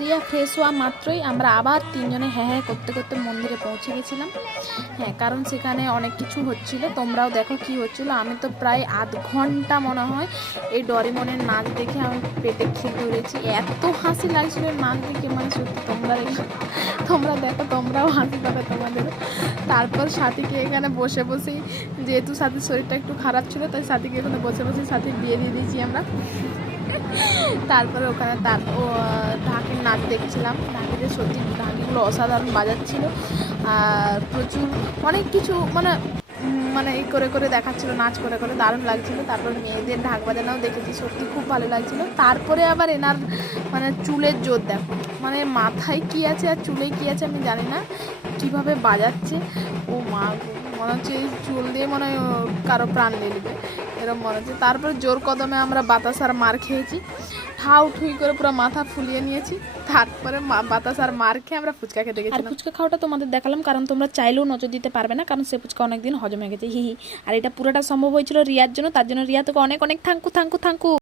Riya fresh হওয়া মাত্রই আমরা আবার তিনজনে হ্যাঁ হ্যাঁ করতে করতে মন্দিরে পৌঁছে গেছিলাম। হ্যাঁ, কারণ সেখানে অনেক কিছু হচ্ছিল, তোমরাও দেখো কি হচ্ছিল। আমি তো প্রায় আধ ঘন্টা মনে হয় এই ডরিমনের নাচ দেখে আমি পেটে খেয়ে ধরেছি, এত হাসি লাগছিল নাচ দেখে, মানে সত্যি তোমরা দেখো, তোমরাও হাসি পাবে তোমাদের। তারপর সাথীকে এখানে বসে বসেই, যেহেতু সাথীর শরীরটা একটু খারাপ ছিল তাই সাথীকে এখানে বসে বসে সাথীর বিয়ে দিয়ে দিয়েছি আমরা। তারপরে ওখানে তার ও ঢাকির নাচ দেখছিলাম। ঢাকিদের সত্যি ঢাকিগুলো অসাধারণ বাজাচ্ছিল, আর প্রচুর অনেক কিছু মানে মানে এই করে করে দেখাচ্ছিলো, নাচ করে করে দারুণ লাগছিলো। তারপর মেয়েদের ঢাক বাজানোও দেখেছি, সত্যি খুব ভালো লাগছিলো। তারপরে আবার এনার মানে চুলের জোর দেখো, মানে মাথায় কী আছে আর চুলে কী আছে আমি জানি না, কীভাবে বাজাচ্ছে। ও মা গো, মনে হচ্ছে এই চুল দিয়ে মনে হয় কারো প্রাণ নিয়ে নেবে, এরকম মনে হচ্ছে। তারপর জোর কদমে আমরা বাতাসার মার খেয়েছি, ঠাউ ঠুই করে পুরো মাথা ফুলিয়ে নিয়েছি। তারপরে বাতাসার মার খেয়ে আমরা ফুচকা খেতে গেছি। আর ফুচকা খাওয়াটা তোমাদের দেখালাম, কারণ তোমরা চাইলেও নজর দিতে পারবে না, কারণ সে ফুচকা অনেকদিন হজম হয়ে গেছে। হি হি। আর এটা পুরোটা সম্ভব হয়েছিল রিয়ার জন্য, তার জন্য রিয়া তোকে অনেক অনেক থ্যাঙ্কু থ্যাঙ্কু থ্যাঙ্কু।